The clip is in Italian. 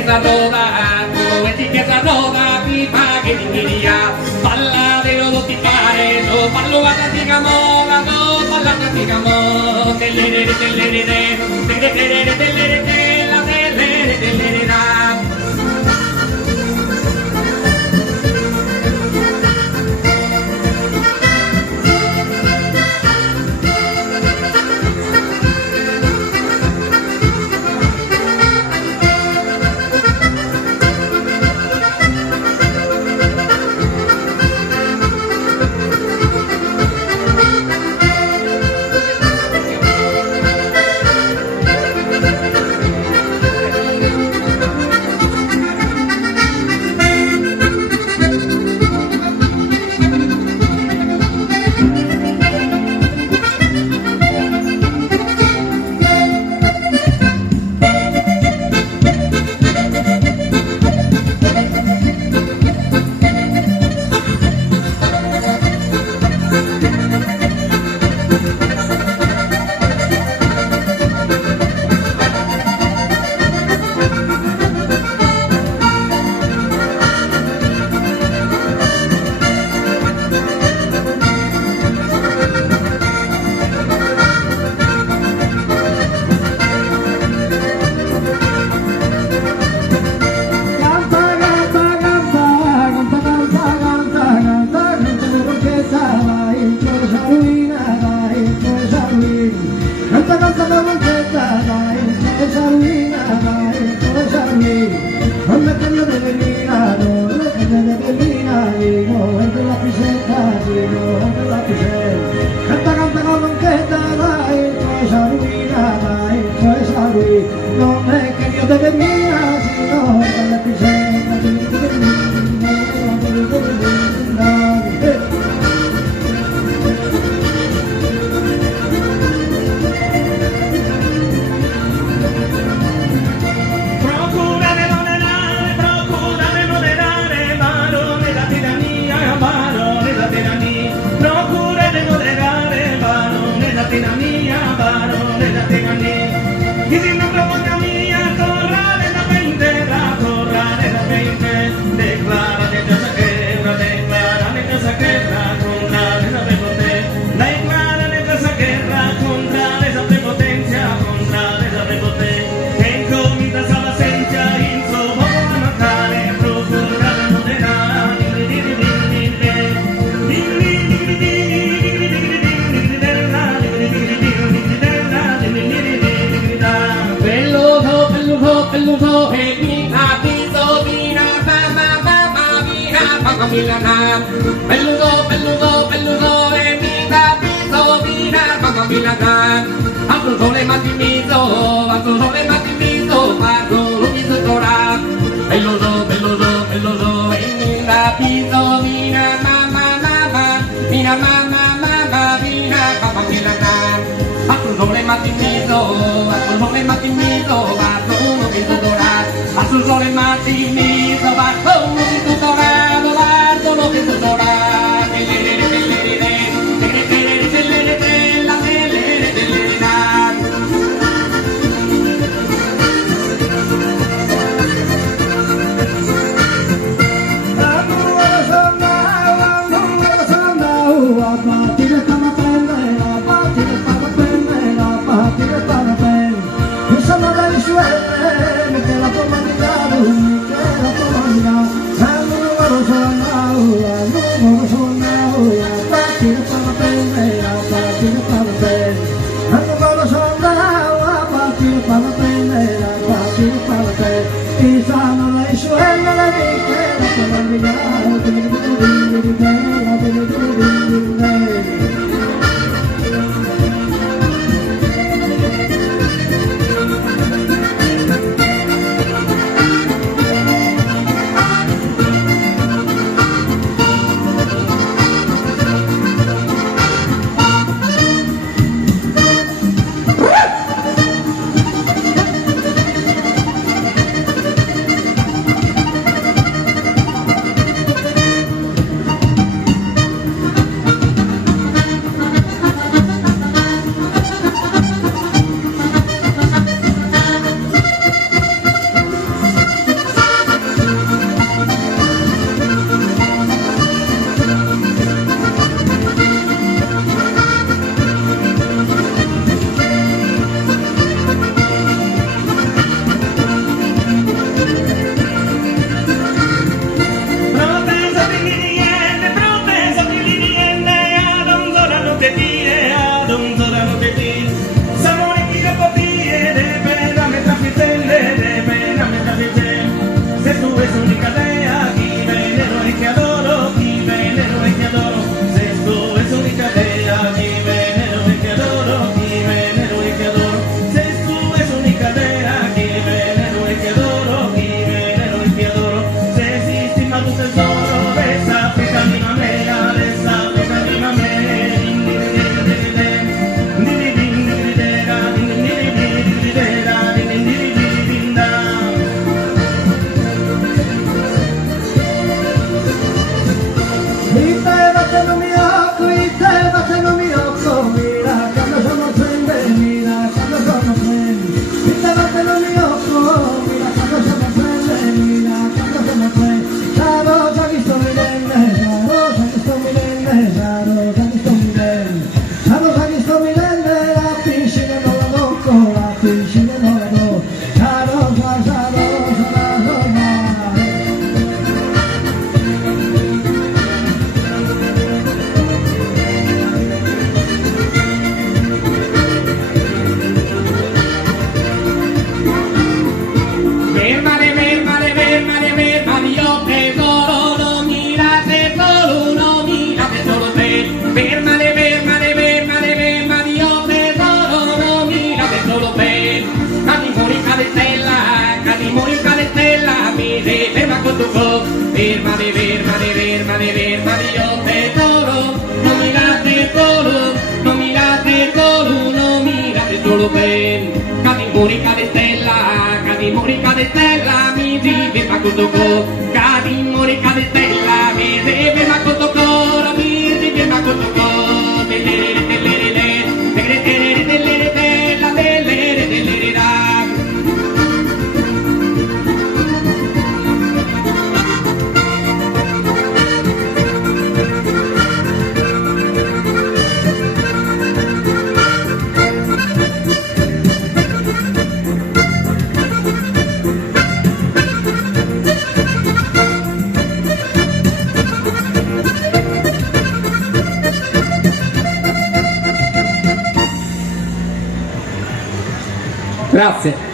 etiqueta roda, tu etiqueta roda, pipa che ti diria, balla vero do ti pare, no ballo a tatica mola, no balla tatica mo, telere telere telere telere telere telere telere la. Non è che io deve mia, signora, la piscina, Belludo, belludo, belludo, e mi da piso, vina, mamma mia, altro sole mattimizzo, altro sole mattimizzo, parlo, lo mi sottora, belludo, belludo, belludo, e mi da piso, vina, mamma, mamma, vina, mamma, mamma, vina, mamma mia, altro sole mattimizzo, altro sole mattimizzo, parlo, lo mi sottora, altro sole mattimizzo, parlo, lo mi sottora. battono mi occo, i te battono mi occo, mira, quando sono trembe, mira, quando sono trembe, i te battono mi occo, mira, quando sono trembe, mira, quando sono trembe, la rosa che sto vedendo, la rosa che sto vedendo, la rosa che sto vedendo, la rosa che sto vedendo, la piscina non la tocco, la piscina non la tocco, la rosa, la rosa, la rosa. Fermate, fermate, fermate, fermate, io tesoro, non mirate solo, non mirate solo te. Fermate, fermate, fermate, fermate, io tesoro, non mirate solo te. Catimorica de stella, catimorica de stella, mi se ferma con tu co. Fermate, fermate, fermate, fermate, io tesoro, non mirate solo, non mirate solo, non mirate solo te. Catimorica de stella, catimorica de stella, mi si ferma con tu co. Catimorica de stella, mi si ferma con tu co, mi si ferma con tu co. Grazie.